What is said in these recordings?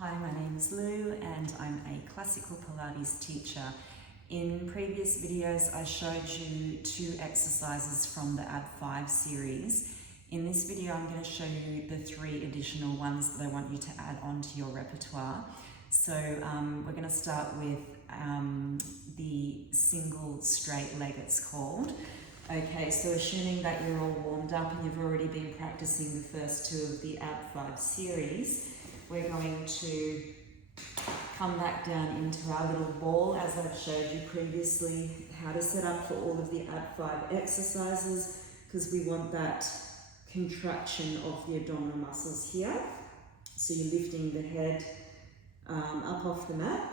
Hi, my name is Lou and I'm a classical Pilates teacher. In previous videos I showed you 2 exercises from the Ab 5 series. In this video I'm going to show you the 3 additional ones that I want you to add onto your repertoire. So we're going to start with the single straight leg it's called. Okay, so assuming that you're all warmed up and you've already been practicing the first 2 of the Ab 5 series, we're going to come back down into our little ball as I've showed you previously how to set up for all of the Ab 5 exercises, because we want that contraction of the abdominal muscles here. So you're lifting the head up off the mat,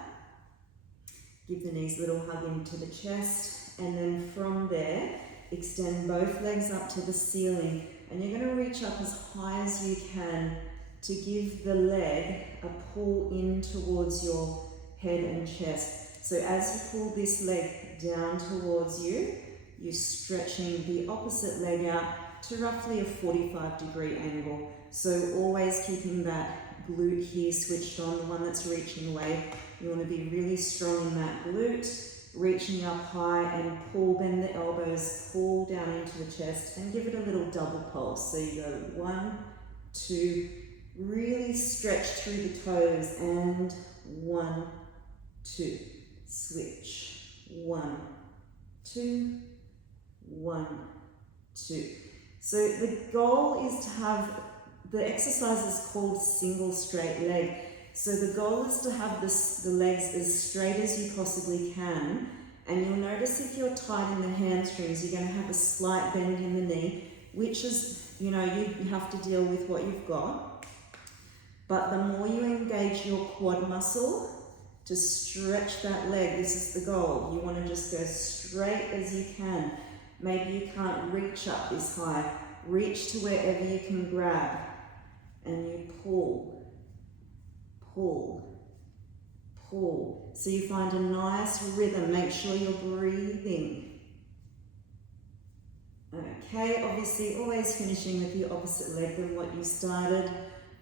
give the knees a little hug into the chest, and then from there extend both legs up to the ceiling, and you're going to reach up as high as you can to give the leg a pull in towards your head and chest. So as you pull this leg down towards you, you're stretching the opposite leg out to roughly a 45-degree angle. So always keeping that glute here switched on, the one that's reaching away. You want to be really strong in that glute, reaching up high and pull, bend the elbows, pull down into the chest and give it a little double pulse. So you go 1, 2, really stretch through the toes, and 1, 2, switch, 1, 2, 1, 2. So the goal is to have, the exercise is called single straight leg. So the goal is to have the legs as straight as you possibly can, and you'll notice if you're tight in the hamstrings, you're going to have a slight bend in the knee, which is, you have to deal with what you've got. But the more you engage your quad muscle to stretch that leg, this is the goal. You want to just go straight as you can. Maybe you can't reach up this high. Reach to wherever you can grab, and you pull, pull, pull. So you find a nice rhythm. Make sure you're breathing. Okay, obviously always finishing with the opposite leg than what you started.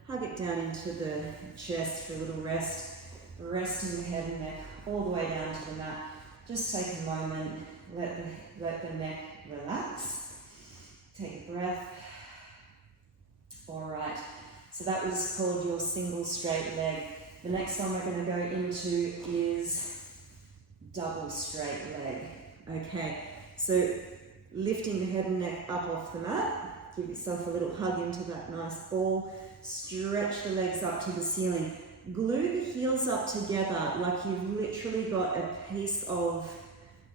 Hug it down into the chest for a little rest. Resting the head and neck all the way down to the mat. Just take a moment, let the neck relax. Take a breath. All right, so that was called your single straight leg. The next one we're going to go into is double straight leg. Okay, so lifting the head and neck up off the mat. Give yourself a little hug into that nice ball. Stretch the legs up to the ceiling. Glue the heels up together like you've literally got a piece of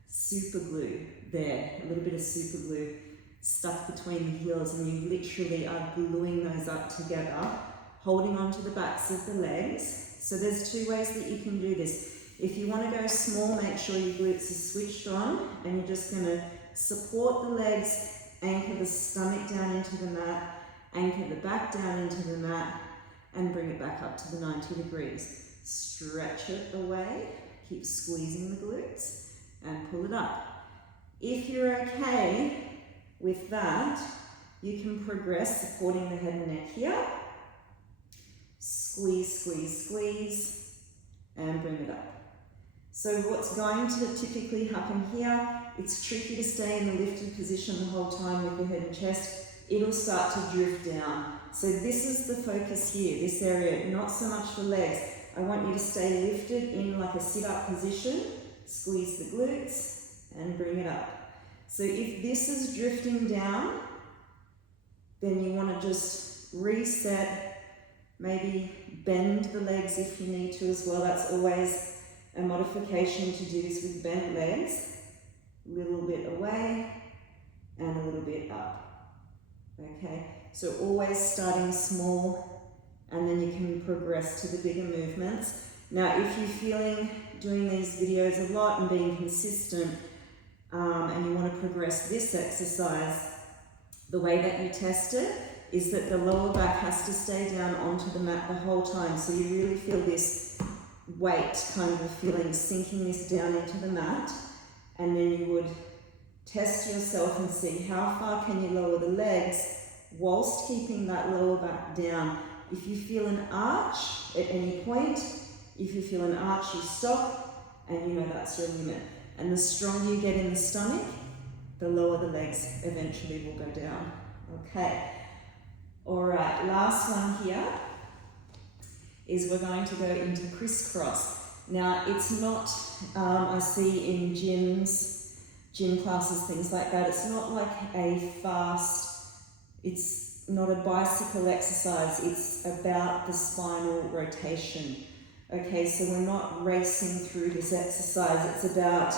super glue there, a little bit of super glue stuck between the heels, and you literally are gluing those up together, holding onto the backs of the legs. So there's 2 ways that you can do this. If you want to go small, make sure your glutes are switched on, and you're just going to support the legs, anchor the stomach down into the mat, anchor the back down into the mat, and bring it back up to the 90 degrees. Stretch it away, keep squeezing the glutes, and pull it up. If you're okay with that, you can progress supporting the head and neck here. Squeeze, squeeze, squeeze, and bring it up. So what's going to typically happen here, it's tricky to stay in the lifted position the whole time with your head and chest. It'll start to drift down. So this is the focus here, this area, not so much the legs. I want you to stay lifted in like a sit-up position, squeeze the glutes, and bring it up. So if this is drifting down, then you want to just reset, maybe bend the legs if you need to as well. That's always a modification to do this with bent legs. A little bit away and a little bit up. Okay, so always starting small, and then you can progress to the bigger movements. Now, if you're feeling doing these videos a lot and being consistent, and you want to progress this exercise, the way that you test it is that the lower back has to stay down onto the mat the whole time. So you really feel this weight kind of feeling, sinking this down into the mat, and then you would test yourself and see how far can you lower the legs whilst keeping that lower back down. If you feel an arch at any point, if you feel an arch, you stop, and you know that's your limit. And the stronger you get in the stomach, the lower the legs eventually will go down. Okay. All right, last one here is we're going to go into crisscross. Now, it's not, I see in gyms, gym classes, things like that, it's not like a fast, it's not a bicycle exercise, it's about the spinal rotation. Okay, so we're not racing through this exercise, it's about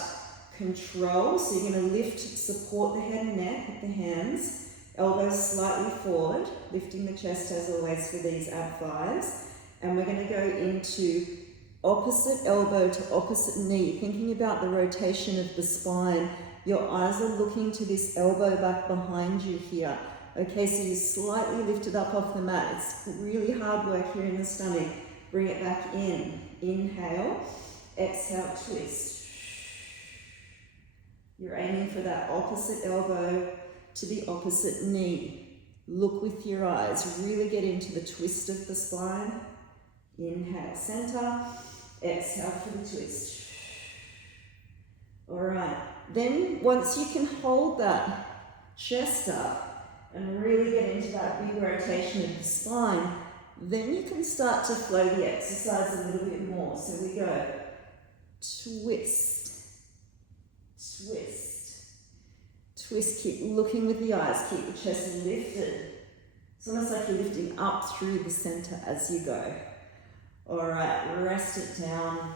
control. So you're going to lift, support the head and neck with the hands, elbows slightly forward, lifting the chest as always for these ab fives. And we're going to go into opposite elbow to opposite knee, thinking about the rotation of the spine. Your eyes are looking to this elbow back behind you here. Okay, so you slightly lift it up off the mat. It's really hard work here in the stomach. Bring it back in. Inhale, exhale, twist. You're aiming for that opposite elbow to the opposite knee. Look with your eyes. Really get into the twist of the spine. Inhale, center. Exhale for the twist. All right. Then once you can hold that chest up and really get into that big rotation of the spine, then you can start to flow the exercise a little bit more. So we go twist, twist, twist. Keep looking with the eyes. Keep the chest lifted. It's almost like you're lifting up through the center as you go. All right, rest it down.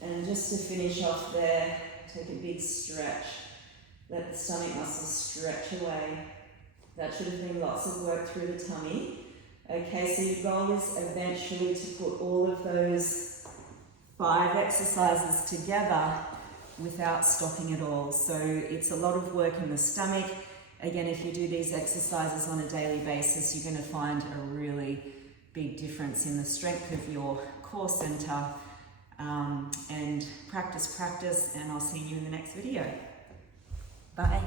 And just to finish off there, take a big stretch. Let the stomach muscles stretch away. That should have been lots of work through the tummy. Okay, so your goal is eventually to put all of those 5 exercises together without stopping at all. So it's a lot of work in the stomach. Again, if you do these exercises on a daily basis, you're going to find a really big difference in the strength of your core center. And practice, and I'll see you in the next video. Bye.